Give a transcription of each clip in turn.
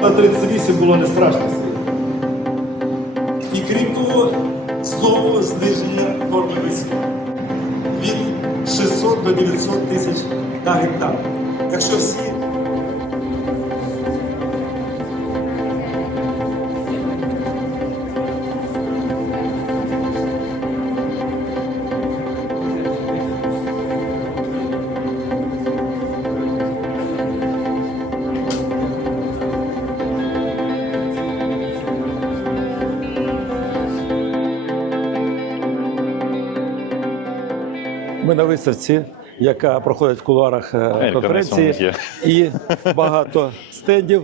На 38 було не страшно. І крім того, знову зниження норми висіву від 600 до 900 тисяч на гектар. Якщо всі на виставці, яка проходить в кулуарах е, конференції, і багато стендів.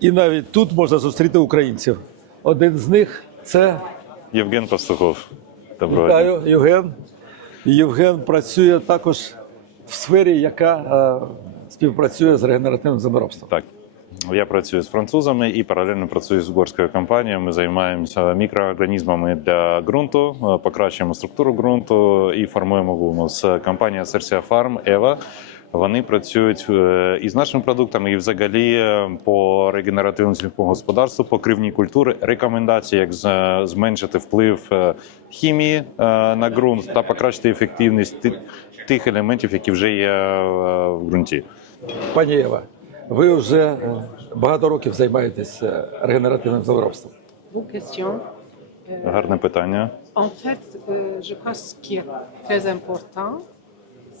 І навіть тут можна зустріти українців. Один з них це Євген Пастухов. Доброго вітаю, Євген. Євген працює також в сфері, яка е, співпрацює з регенеративним землеробством. Так. Я працюю з французами і паралельно працюю з угорською компанією. Ми займаємося мікроорганізмами для ґрунту, е, покращуємо структуру ґрунту і формуємо гумус. Компанія Серсія Фарм Ева. Вони працюють е, із нашими продуктами і взагалі е, по регенеративному сільському господарству, по кривній культури, рекомендації, як зменшити вплив е, хімії е, на ґрунт та покращити ефективність тих елементів, які вже є е, в ґрунті. Пані Єва, ви вже е, багато років займаєтесь е, регенеративним землеробством. Гарне питання. En fait, euh, je crois que ce qui est très important,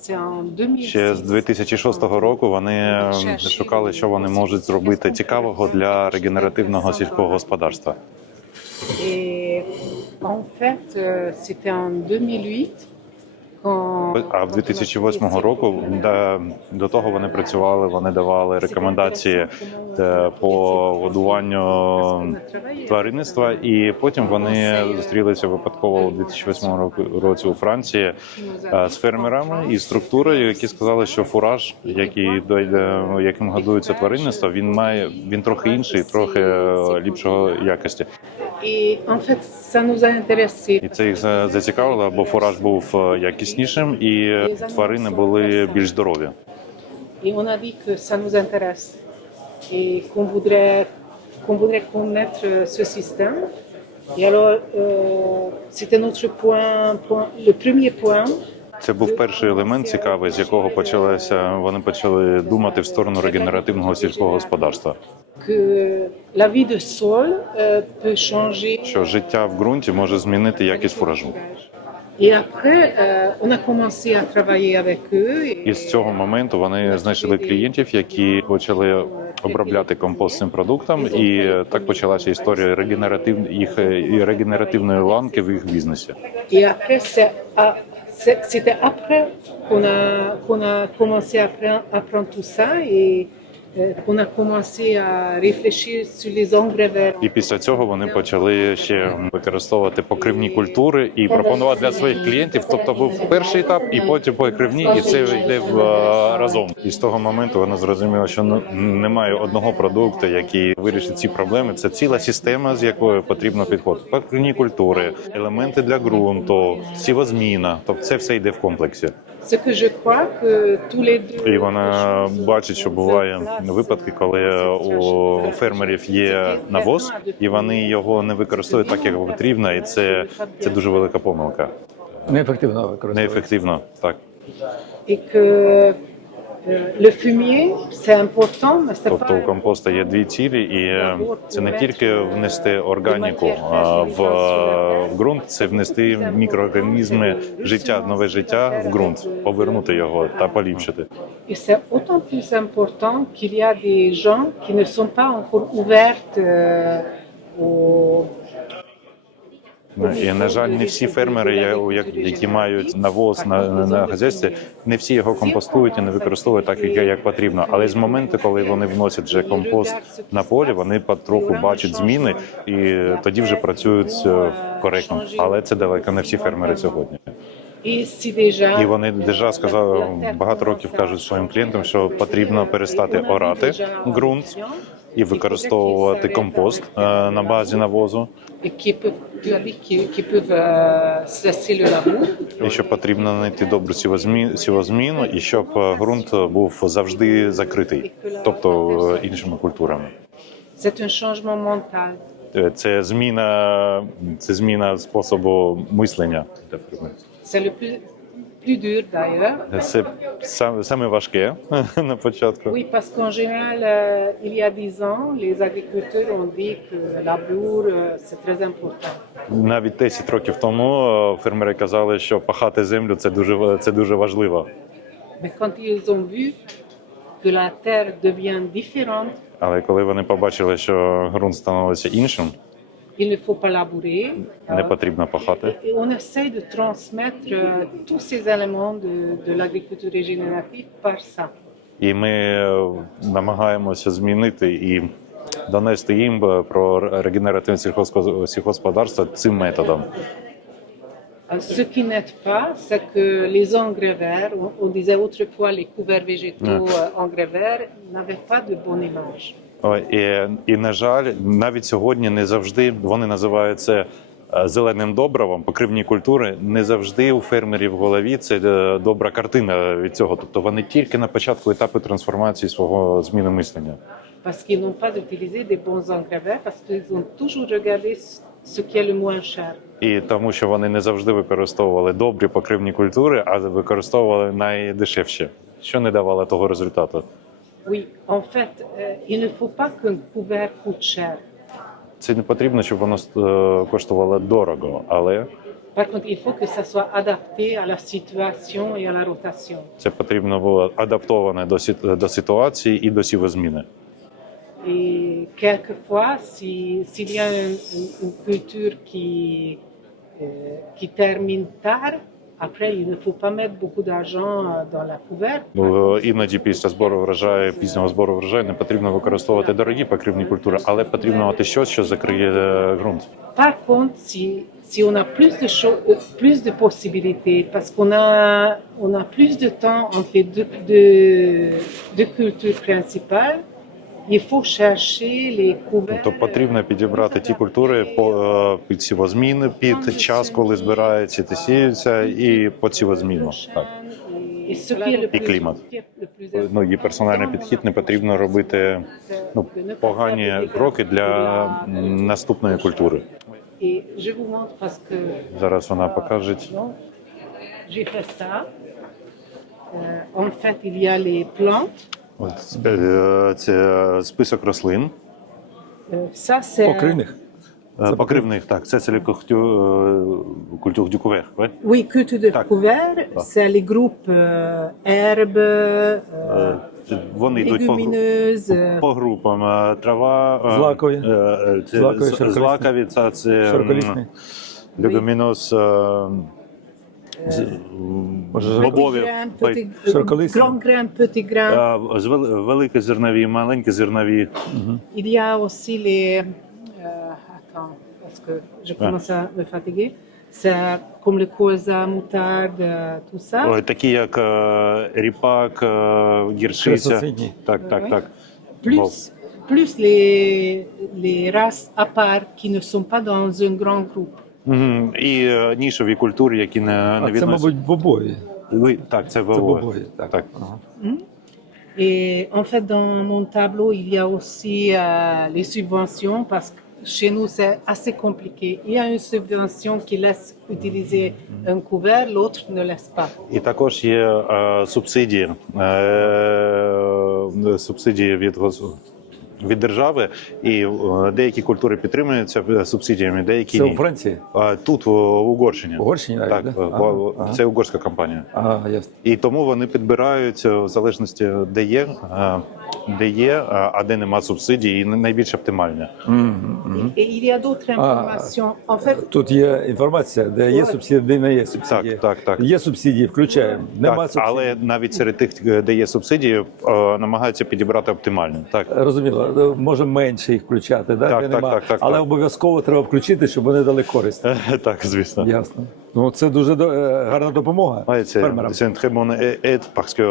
c'est en 2006. Ще з 2006 року вони шукали, що вони можуть зробити цікавого для регенеративного сільського господарства. Et en fait, euh, c'était en 2008 quand... А в 2008 року да, до того вони працювали, вони давали рекомендації е, по годуванню тваринництва, і потім вони зустрілися випадково у 2008 року- році у Франції е, з фермерами і структурою, які сказали, що фураж, який дойде, яким годується тваринництво, він має він трохи інший, трохи е, ліпшого якості. І це їх за- зацікавило, бо фураж був е, якіснішим, і тварини були більш здорові. On a dit que ça nous intéresse et qu'on voudrait, qu'on voudrait connaître ce système. Et alors, c'était notre point, point, le premier point. Це був перший елемент цікавий, з якого почалося. Вони почали думати в сторону регенеративного сільського господарства. changer. Що життя в ґрунті може змінити якість фуражу. Et, І з цього моменту вони знайшли клієнтів, які почали обробляти компост цим продуктом, і так почалася історія регенератив їх і регенеративної ланки в їх бізнесі. c'était après qu'on a, qu'on a commencé à apprendre, apprendre tout ça. Et qu'on a commencé à réfléchir. І після цього вони почали ще використовувати покривні культури і пропонувати для своїх клієнтів. Тобто був перший етап, і потім покривні, і це йде в, е, разом. І з того моменту вони зрозуміли, що немає одного продукту, який вирішить ці проблеми. Це ціла система, з якою потрібно підходити. Покривні культури, елементи для ґрунту, сівозміна. Тобто це все йде в комплексі. Ce каже пак deux. І вона бачить, що буває випадки, коли у фермерів є навоз, і вони його не використовують так, як потрібно, і це, це дуже велика помилка. Неефективно використовується. Неефективно, так. Тобто у компоста є дві цілі, і е, це не тільки внести органіку в, е, в ґрунт, це внести мікроорганізми життя, нове життя в ґрунт, повернути його та поліпшити. Et c'est autant plus important qu'il y a des gens qui ne sont pas encore ouverts au, І на жаль, не всі фермери, які мають навоз на, на, на не всі його компостують і не використовують так, як, як потрібно. Але з моменту, коли вони вносять вже компост на полі, вони потроху бачать зміни і тоді вже працюють е, коректно. Але це далеко не всі фермери сьогодні. І вони déjà сказали багато років кажуть своїм клієнтам, що потрібно перестати орати ґрунт і використовувати компост е, на базі навозу. Qui qui, peuvent euh, cesser le labour. І що потрібно знайти добру сівозмі- сівозміну, і щоб е, ґрунт був завжди закритий, тобто е, іншими культурами. C'est un changement mental. Е, Це зміна, це зміна способу мислення. C'est le plus, plus саме, саме важке на початку. Oui, parce qu'en général, euh, il y a dix ans, les agriculteurs ont dit que la bourre, euh, c'est très important. Навіть 10 років тому е, фермери казали, що пахати землю це дуже це дуже важливо. Mais quand ils ont vu que la terre devient différente, Але коли вони побачили, що ґрунт становиться іншим, il ne faut pas labourer. не Euh, потрібно пахати. et on essaie de transmettre euh, tous ces éléments de, de l'agriculture régénérative par ça. І ми е, намагаємося змінити і донести їм е, про регенеративне сільхозко- сільгосподарство цим методом. Euh, Ce qui n'aide pas, c'est que les engrais verts, on, on disait autrefois les couverts végétaux euh, engrais verts, n'avaient pas de bonne image. І, і на жаль, навіть сьогодні не завжди вони називають це е, зеленим добривом, покривні культури. Не завжди у фермерів в голові це е, добра картина від цього. Тобто вони тільки на початку етапу трансформації свого зміни мислення. Parce qu'ils n'ont pas utilisé des bons engrais parce qu'ils ont toujours regardé ce qui est le moins cher. І тому, що вони не завжди використовували добрі покривні культури, а використовували найдешевші, що не давало того результату. Oui, en fait, euh, il ne faut pas qu'un couvert coûte cher. Це не потрібно, щоб воно е, коштувало дорого, але Par contre, il faut que ça soit adapté à la situation et à la rotation. це потрібно було адаптоване до сі- до ситуації і до сівозміни. Et quelquefois, si- s'il y a une- une culture qui, euh, qui termine tard, après, il ne faut pas mettre beaucoup d'argent euh, dans la couverte. Ну, Іноді після збору врожаю, пізнього збору врожаю не потрібно використовувати дорогі покривні культури, але потрібно мати щось, що закриє е, ґрунт. Par contre, si, si on a plus de choses, euh, plus de possibilités, parce qu'on a, on a plus de temps entre les deux, deux, deux cultures principales, Тобто потрібно підібрати ті культури по е, під сівозміни, під час, коли збираються та сіються, і по сівозміну. Так. І клімат. Ну і персональний підхід не потрібно робити ну, погані кроки для наступної культури. Зараз вона покаже. non, j'ai fait ça. Euh, en fait, il y a les plantes. От, е, Це список рослин. Euh, ça, c'est Покривних. Е, Покривних, так, це це культур дюкових. Oui, culture Tac. couvert, Ah. c'est les groupes herbes, Вони йдуть по, по групам. Е, Трава, е, Злакові. е, е, це Злакові, злакові, це, це м, бобові. е, з великі зернові, маленькі зернові. Euh, parce que je commence à me fatiguer. Moutarde, euh, tout ça. Ой, Такі як е, ріпак, е, Так, так, так. Plus, plus les, les races à part qui ne sont pas dans un grand groupe. Мгм. І е, нішові культури, які не, не А це, відносять. мабуть, бобові. Ви- Так, це Це вовою. бобові. Так. Так. Ага. Et en fait, dans mon tableau, il y a aussi euh, les subventions parce que chez nous, c'est assez compliqué. Il y a une subvention qui laisse utiliser un couvert, l'autre ne laisse pas. І також є е, субсидії, е, субсидії від гос- від держави, і е, деякі культури підтримуються е, субсидіями, деякі Це ні. у Франції? Тут в Угорщині. Угорщині навіть, так, да? Ага, це угорська компанія. Ага, ясно. І тому вони підбирають е, в залежності, де є, де є, е, а де нема субсидій, і найбільш оптимальне. Тут є інформація, де є субсидії, де не є субсидії. Так, так, так. Є субсидії, включаємо. Нема Так, субсидій. але навіть серед тих, де є субсидії, е, намагаються підібрати оптимальне. Так. Розуміло, може менше їх включати, да? Так, де так, нема. так, так, але так. обов'язково треба включити, щоб вони дали користь. Так, звісно. Ясно. Ну це дуже до- е, гарна допомога Ouais, c'est une très bonne aide parce que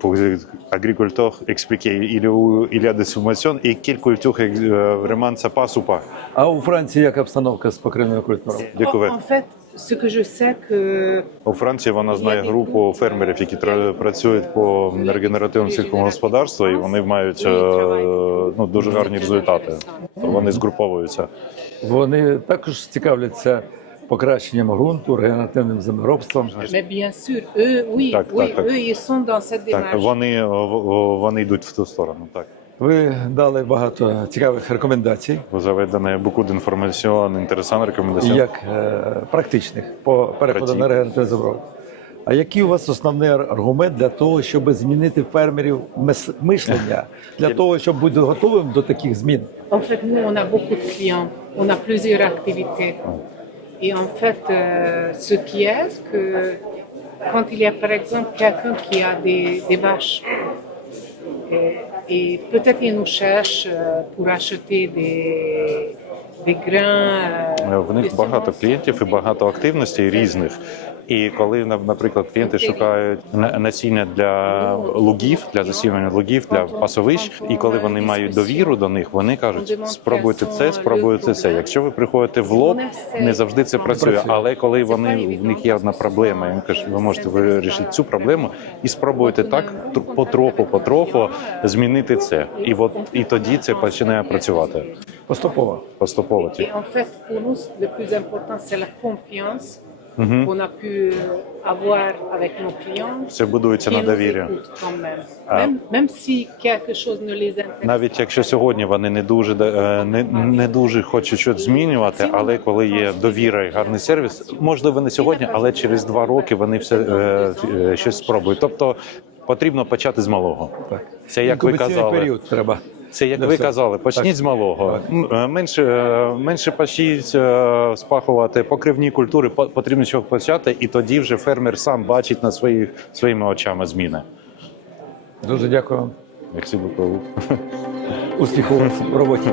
pour les agriculteurs expliquer il, est où il y a des subventions et quelle culture euh, vraiment ça passe ou pas. А у Франції яка обстановка з покривною культурою? Découvert. en fait, ce que je sais que У Франції вона знає групу фермерів, які тра- працюють по регенеративному сільському господарству, і вони мають е, ну, дуже гарні результати. Вони згруповуються. Вони також цікавляться покращенням ґрунту, регенеративним землеробством. Ils sont dans cette Так, вони, е, вони йдуть в ту сторону. Так. Ви дали багато цікавих рекомендацій, Заведене beaucoup d'informations intéressant рекомендацій. як е, практичних по переходу на регенеративне землеробство. А який у вас основний аргумент для того, щоб змінити фермерів мис- мишлення, для того, щоб бути готовим до таких змін? En fait, nous, on a beaucoup de clients, on a plusieurs activités. Et en fait, euh, ce qui est, que quand il y a par exemple quelqu'un qui a des, vaches, et, et peut-être il nous cherche euh, pour acheter des, euh, В них багато клієнтів і багато активностей різних. І коли на- наприклад клієнти шукають на- насіння для лугів, для засівання лугів, для пасовищ, і коли вони мають довіру до них, вони кажуть: спробуйте це, спробуйте це. Якщо ви приходите в лоб, не завжди це працює. Але коли вони в них є одна проблема, і кажуть, ви можете вирішити цю проблему і спробуйте так тр- потроху, потроху змінити це. І от і тоді це починає працювати Поступово. поступово. Et en fait, pour nous, le plus important, c'est la confiance Мгм. qu'on a pu avoir avec nos clients. Це будується qui на nous довірі. écoutent quand même. Ah. Même, même si quelque chose ne les intéresse. Навіть якщо сьогодні вони не дуже е, не, не дуже хочуть щось змінювати, але коли є довіра і гарний сервіс, можливо, не сьогодні, але через два роки вони все е, е, щось спробують. Тобто потрібно почати з малого. Так. Це як ви Інкубаційний казали. період треба. Це як ви всього. казали, почніть Так. з малого. Так. Е, Менше е, менше почніть е, спахувати покривні культури. Потрібно чого почати, і тоді вже фермер сам бачить на своїх своїми очами зміни. Дуже дякую. Як всі Успіху в роботі.